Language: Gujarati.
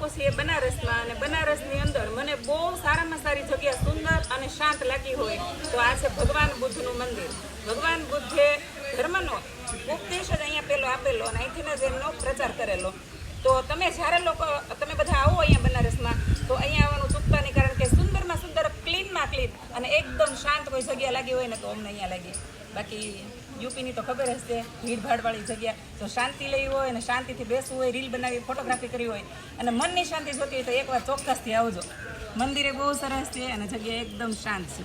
લોકો છીએ બનારસમાં, અને બનારસની અંદર મને બહુ સારામાં સારી જગ્યા સુંદર અને શાંત લાગી હોય તો આ છે ભગવાન બુદ્ધનું મંદિર. ભગવાન બુદ્ધે ધર્મનો ઉપદેશ જ અહીંયા પેલો આપેલો અને અહીંથી જ એમનો પ્રચાર કરેલો. તો તમે તમે બધા આવો અહીંયા બનારસમાં તો અહીંયા આવવાનું ચૂકતા નહીં, કારણ કે સુંદરમાં સુંદર, ક્લીનમાં ક્લીન અને એકદમ શાંત કોઈ જગ્યા લાગી હોય ને તો અમને અહીંયા લાગી. બાકી યુપીની તો ખબર જ છે, ભીડભાડવાળી જગ્યા. તો શાંતિ લેવી હોય અને શાંતિથી બેસવું હોય, રીલ બનાવી, ફોટોગ્રાફી કરવી હોય અને મનની શાંતિ જોતી હોય તો એકવાર ચોક્કસથી આવજો. મંદિરે બહુ સરસ છે અને જગ્યા એકદમ શાંત છે.